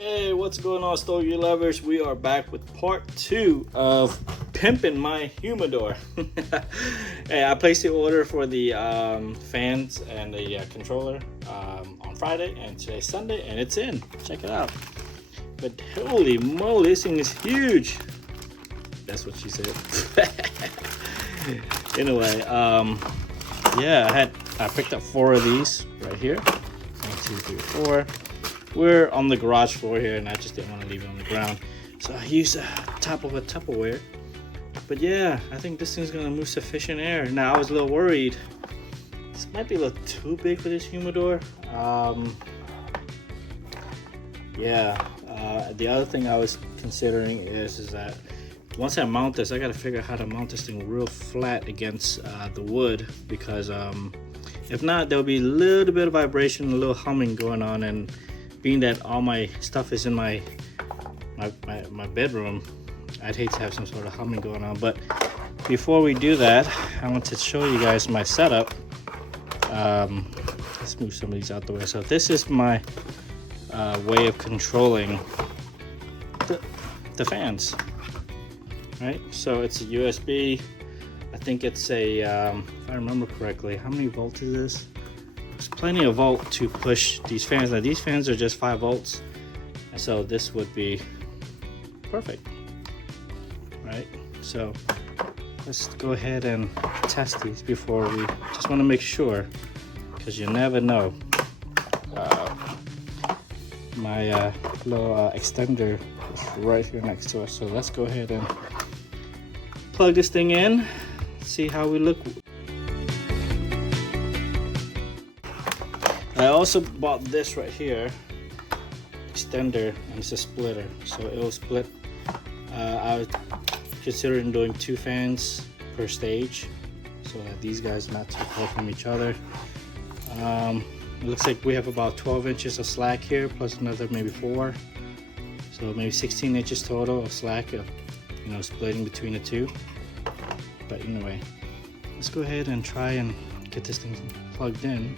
Hey, what's going on, stogie lovers? We are back with part 2 of pimping my humidor. Hey, I placed the order for the fans and the controller on Friday, and today's Sunday, and it's in. Check it out. But holy moly, this thing is huge. That's what she said. Anyway, yeah, I picked up 4 of these right here. 1, 2, 3, 4. We're on the garage floor here, and I just didn't want to leave it on the ground, so I used the top of a Tupperware. But yeah, I think this thing's gonna move sufficient air. Now, I was a little worried. This might be a little too big for this humidor. The other thing I was considering is that once I mount this, I gotta figure out how to mount this thing real flat against the wood, because if not, there'll be a little bit of vibration, a little humming going on, and being that all my stuff is in my bedroom, I'd hate to have some sort of humming going on. But before we do that, I want to show you guys my setup. Let's move some of these out the way. So this is my way of controlling the fans, right? So it's a USB. I think it's a, if I remember correctly, how many volts is this? There's plenty of volt to push these fans. Now these fans are just 5 volts, and so this would be perfect, right? So let's go ahead and test these before we just want to make sure, because you never know. My little extender is right here next to us, so let's go ahead and plug this thing in, see how we look. I also bought this right here, extender, and it's a splitter, so it will split. I was considering doing 2 fans per stage, so that these guys not too far from each other. It looks like we have about 12 inches of slack here, plus another maybe 4, so maybe 16 inches total of slack, splitting between the 2. But anyway, let's go ahead and try and get this thing plugged in.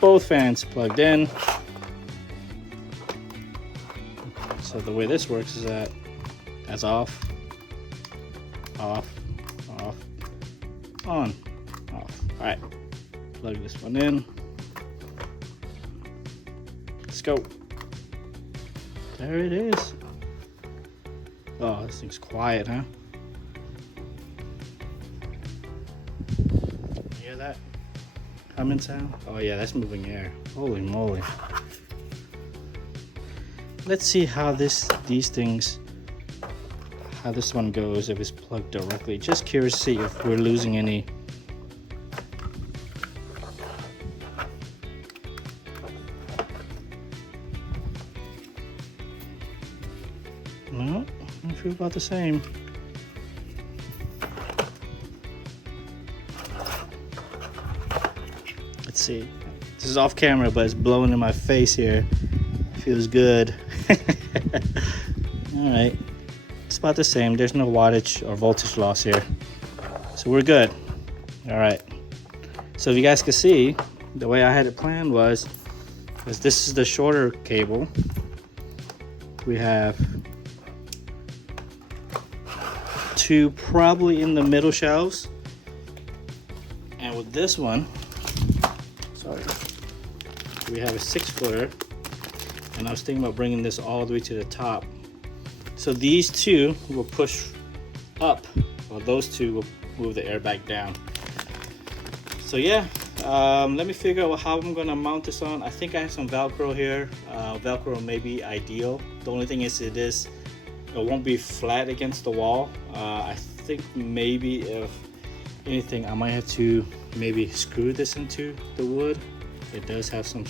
Both fans plugged in. So the way this works is that that's off, off, off, on, off. All right, plug this one in. Let's go. There it is. Oh, this thing's quiet, huh? You hear that humming sound? Oh yeah, that's moving air. Holy moly. Let's see how this one goes if it's plugged directly. Just curious to see if we're losing any. No, I feel about the same. Let's see. This is off camera, but it's blowing in my face here. Feels good. All right, it's about the same. There's no wattage or voltage loss here, so we're good. All right, so if you guys can see, the way I had it planned was this is the shorter cable. We have 2 probably in the middle shelves, and with this one, sorry, we have a 6-footer. And I was thinking about bringing this all the way to the top. So these 2 will push up, while those 2 will move the air back down. So yeah, let me figure out how I'm gonna mount this on. I think I have some Velcro here. Velcro may be ideal. The only thing is it won't be flat against the wall. I think maybe if anything, I might have to maybe screw this into the wood. It does have some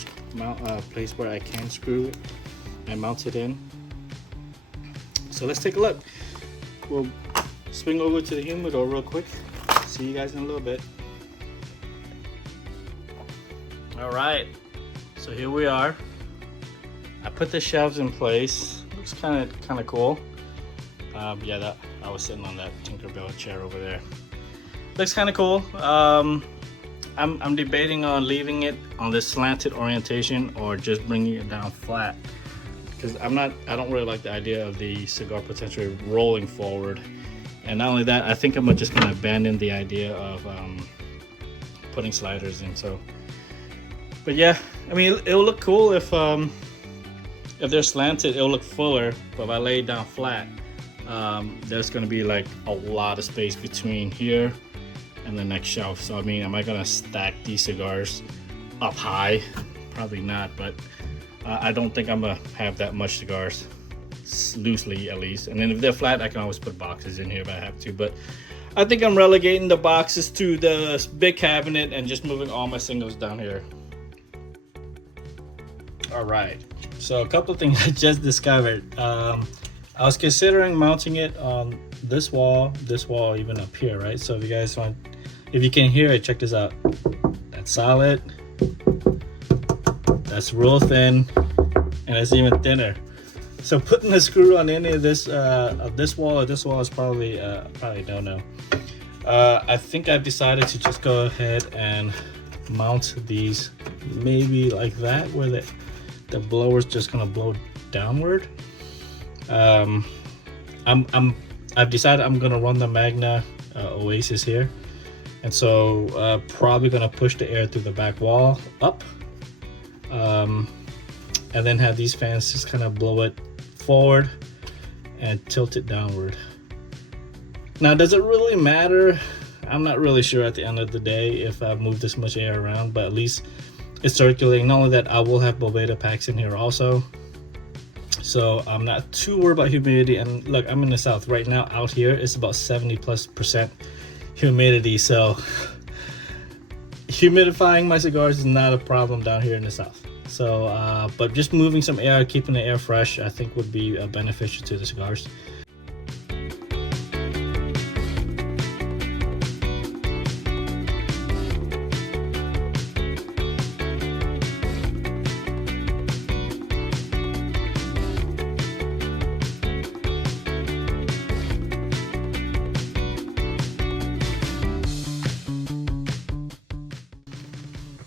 place where I can screw it and mount it in. So let's take a look. We'll swing over to the humidor real quick. See you guys in a little bit. All right, so here we are. I put the shelves in place. Looks kind of cool. Yeah, I was sitting on that Tinkerbell chair over there. Looks kind of cool. I'm debating on leaving it on this slanted orientation or just bringing it down flat, because I don't really like the idea of the cigar potentially rolling forward. And not only that, I think I'm just gonna abandon the idea of putting sliders in. So, but yeah, I mean, it'll look cool if they're slanted, it'll look fuller. But if I lay it down flat, there's gonna be like a lot of space between here and the next shelf. So I mean, am I gonna stack these cigars up high? Probably not, but I don't think I'm gonna have that much cigars, loosely at least. And then if they're flat, I can always put boxes in here if I have to. But I think I'm relegating the boxes to the big cabinet and just moving all my singles down here. All right, so a couple of things I just discovered. I was considering mounting it on this wall, even up here, right? So if you guys want, if you can hear it, check this out. That's solid, that's real thin, and it's even thinner. So putting a screw on any of this wall or this wall is probably no. I think I've decided to just go ahead and mount these maybe like that, where the blower's just gonna blow downward. I've decided I'm gonna run the Magna Oasis here, and so probably gonna push the air through the back wall up, and then have these fans just kind of blow it forward and tilt it downward. Now, does it really matter? I'm not really sure at the end of the day if I've moved this much air around, but at least it's circulating. Not only that, I will have Boveda packs in here also, so I'm not too worried about humidity. And look, I'm in the south right now. Out here it's about 70+% humidity, so humidifying my cigars is not a problem down here in the south. So but just moving some air, keeping the air fresh, I think would be beneficial to the cigars.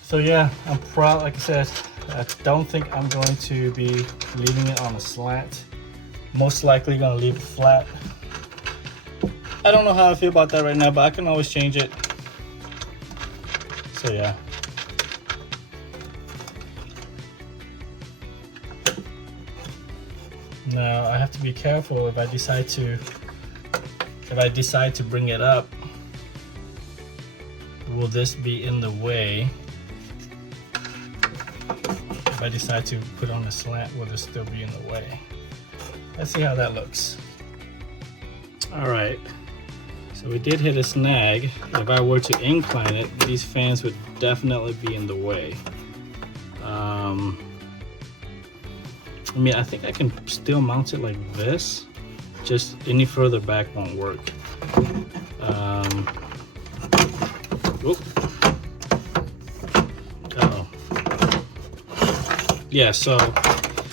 So yeah, I'm proud. Like I said, I don't think I'm going to be leaving it on a slant. Most likely gonna leave it flat. I don't know how I feel about that right now, but I can always change it. So yeah. Now I have to be careful if I decide to bring it up. Will this be in the way? If I decide to put on a slant, will this still be in the way? Let's see how that looks. All right, so we did hit a snag. If I were to incline it, these fans would definitely be in the way. I mean, I think I can still mount it like this. Just any further back won't work. Yeah, so,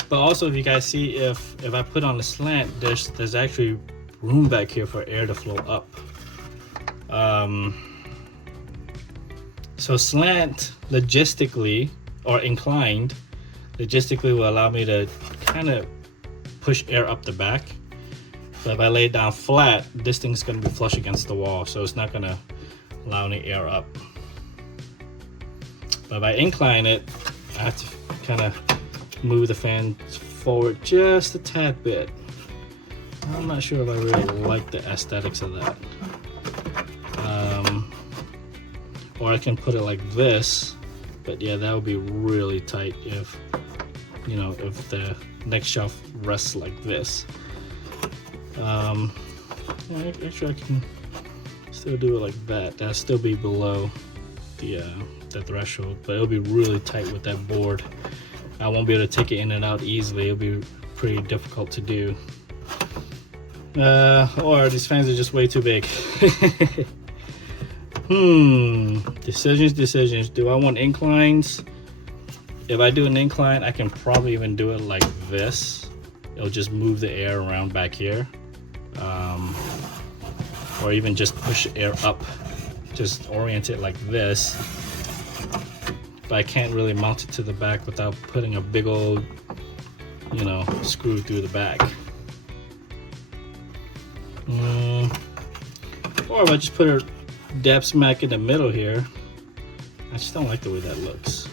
but also if you guys see, if I put on the slant, there's actually room back here for air to flow up. So slant logistically, or inclined logistically, will allow me to kind of push air up the back. But if I lay it down flat, this thing's gonna be flush against the wall, so it's not gonna allow any air up. But if I incline it, I have to kind of move the fan forward just a tad bit. I'm not sure if I really like the aesthetics of that. Or I can put it like this, but yeah, that would be really tight if, you know, if the next shelf rests like this. Yeah, actually I can still do it like that. That'll still be below the threshold, but it'll be really tight with that board. I won't be able to take it in and out easily. It'll be pretty difficult to do. Or these fans are just way too big. Decisions. Do I want inclines? If I do an incline, I can probably even do it like this. It'll just move the air around back here. Or even just push air up. Just orient it like this. but I can't really mount it to the back without putting a big old, you know, screw through the back. Or if I just put it dab smack in the middle here, I just don't like the way that looks.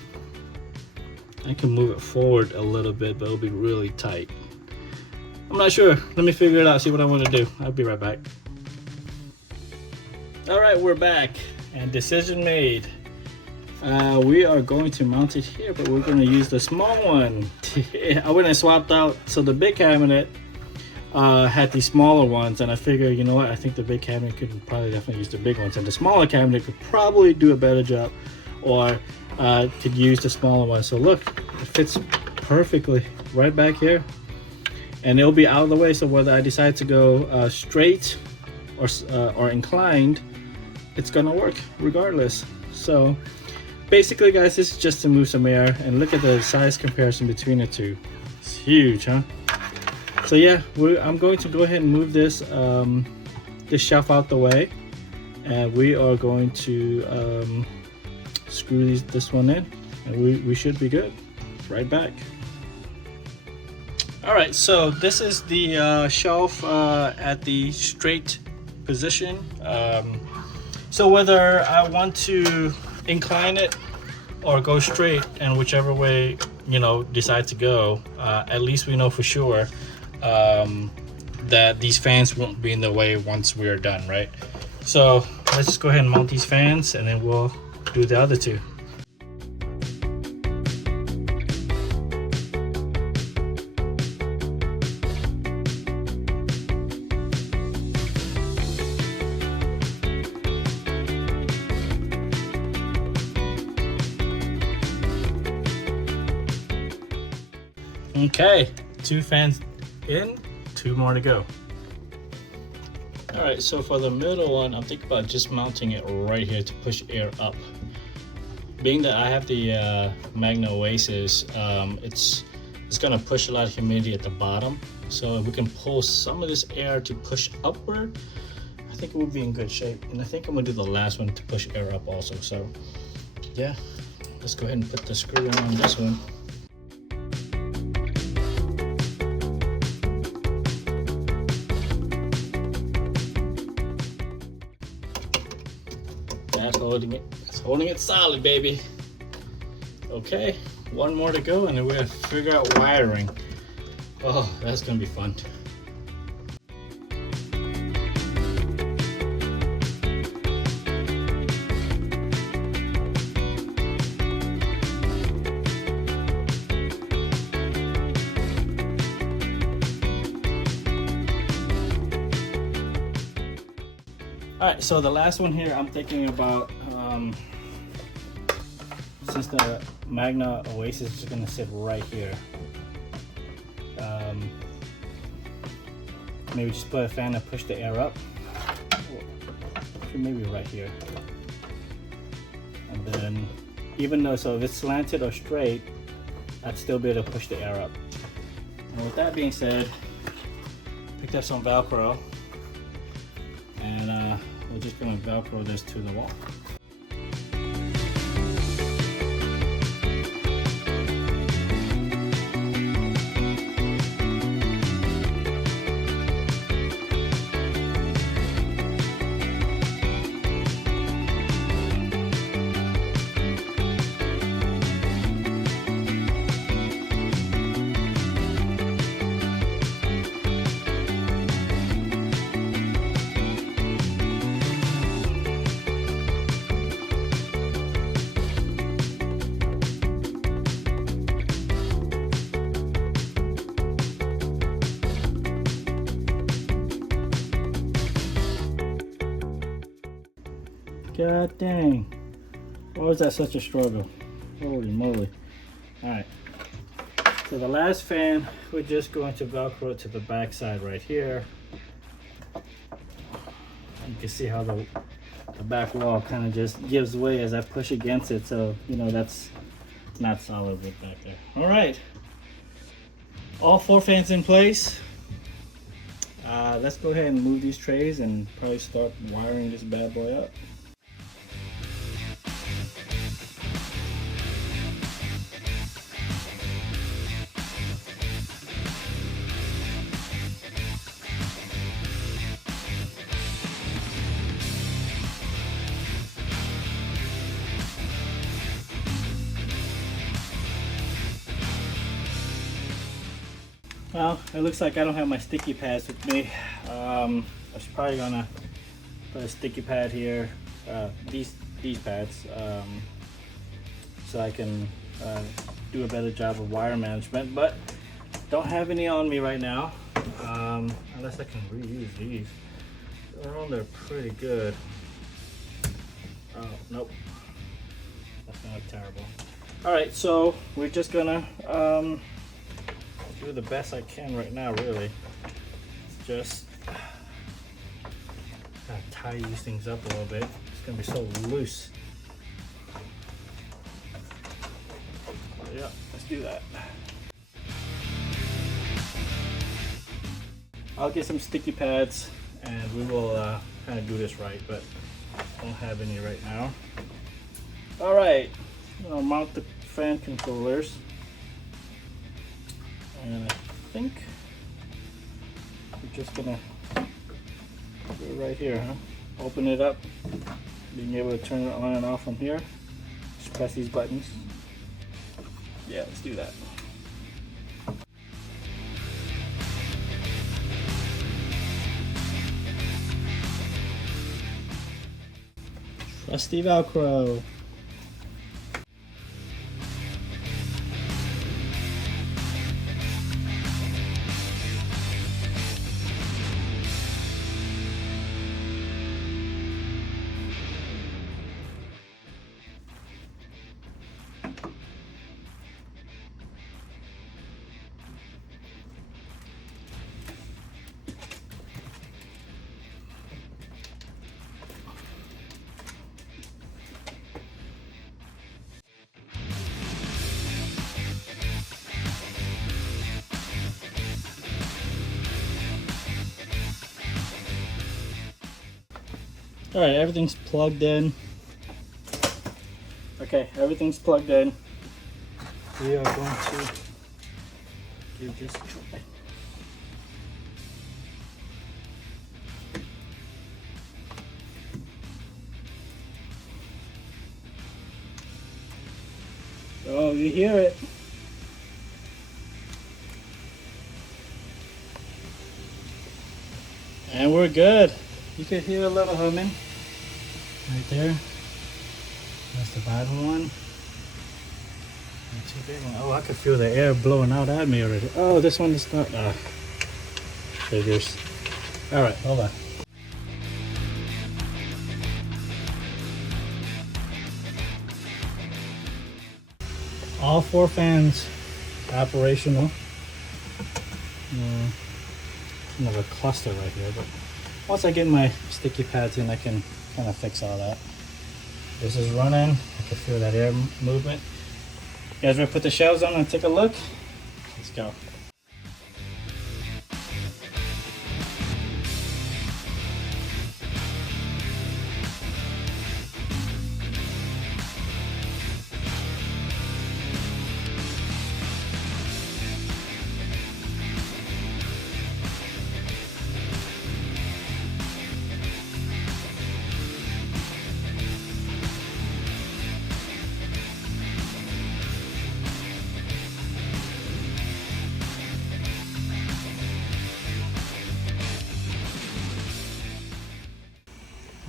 I can move it forward a little bit, but it'll be really tight. I'm not sure. Let me figure it out, see what I want to do. I'll be right back. All right, we're back and decision made. We are going to mount it here, but we're going to use the small one. I went and swapped out, so the big cabinet had these smaller ones, and I figured, you know what, I think the big cabinet could probably definitely use the big ones, and the smaller cabinet could probably do a better job, or could use the smaller one. So look, it fits perfectly right back here, and it'll be out of the way, so whether I decide to go straight or inclined, it's gonna work regardless. So basically, guys, this is just to move some air, and look at the size comparison between the two. It's huge, huh? So yeah, I'm going to go ahead and move this this shelf out the way, and we are going to screw this one in, and we should be good. Right back. All right, so this is the shelf at the straight position. So whether I want to incline it or go straight, and whichever way, you know, decide to go, at least we know for sure that these fans won't be in the way once we're done, right? So let's just go ahead and mount these fans, and then we'll do the other two. Okay, 2 fans in, 2 more to go. All right, so for the middle one, I'm thinking about just mounting it right here to push air up. Being that I have the Magna Oasis, it's gonna push a lot of humidity at the bottom. So if we can pull some of this air to push upward, I think it will be in good shape. And I think I'm gonna do the last one to push air up also. So yeah, let's go ahead and put the screw on this one. It's holding it solid, baby. Okay, 1 more to go, and then we're gonna figure out wiring. Oh, that's gonna be fun. All right, so the last one here, I'm thinking about, since the Magna Oasis is gonna sit right here, maybe just put a fan and push the air up. Maybe right here. And then, even though, so if it's slanted or straight, I'd still be able to push the air up. And with that being said, picked up some Velcro, and we're just gonna Velcro this to the wall. God dang. Why was that such a struggle? Holy moly. Alright. So the last fan, we're just going to Velcro to the back side right here. You can see how the back wall kind of just gives way as I push against it. So, you know, that's not solid wood back there. Alright. All 4 fans in place. Let's go ahead and move these trays and probably start wiring this bad boy up. Well, it looks like I don't have my sticky pads with me. I was probably gonna put a sticky pad here, these pads, so I can do a better job of wire management, but don't have any on me right now, unless I can reuse these. They're on there pretty good. Oh, nope. That's gonna look terrible. Alright, so we're just gonna do the best I can right now, really. Just gotta tie these things up a little bit. It's gonna be so loose. Yeah, let's do that. I'll get some sticky pads and we will kind of do this right, but I don't have any right now. Alright, I'll mount the fan controllers. And I think we're just gonna do it right here, huh? Open it up, being able to turn it on and off from here. Just press these buttons. Yeah, let's do that. Trusty Velcro. All right, everything's plugged in. Okay, everything's plugged in. We are going to give this a try. Oh, you hear it. And we're good. You can hear a little humming right there. That's the bottom one. Not too big one. Oh, I can feel the air blowing out at me already. Oh, this one is not. Figures. All right, hold on. All 4 fans operational. Kind of a cluster right here, but once I get my sticky pads in, I can kind of fix all that. This is running. I can feel that air movement. You guys ready to put the shelves on and take a look? Let's go.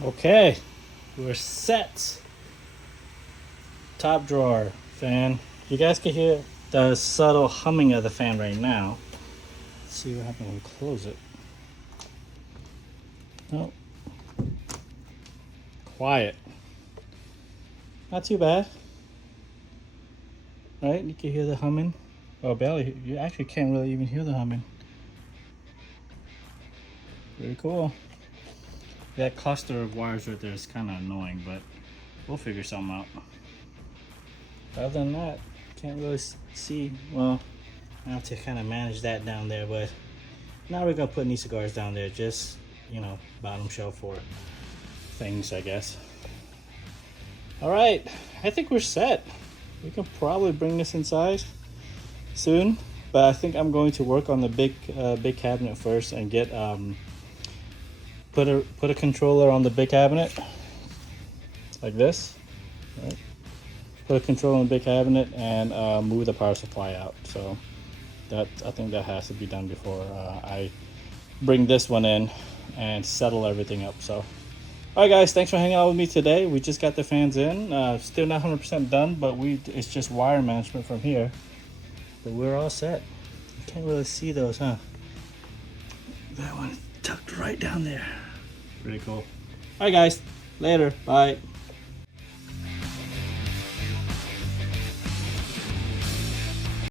Okay, we're set. Top drawer fan. You guys can hear the subtle humming of the fan right now. Let's see what happens when we close it. Oh, quiet. Not too bad. Right? You can hear the humming. Oh, barely. You actually can't really even hear the humming. Very cool. That cluster of wires right there is kind of annoying, but we'll figure something out. Other than that, can't really see. Well, I have to kind of manage that down there, but now we're gonna put any cigars down there. Just, you know, bottom shelf for things, I guess. All right, I think we're set. We can probably bring this inside soon, but I think I'm going to work on the big cabinet first and get put a controller on the big cabinet like this, right? Put a controller on the big cabinet and move the power supply out. So I think that has to be done before I bring this one in and settle everything up. So alright guys, thanks for hanging out with me today. We just got the fans in, still not 100% done, but it's just wire management from here, but we're all set. You can't really see those, huh? That one tucked right down there. Pretty cool. Alright guys, later, bye.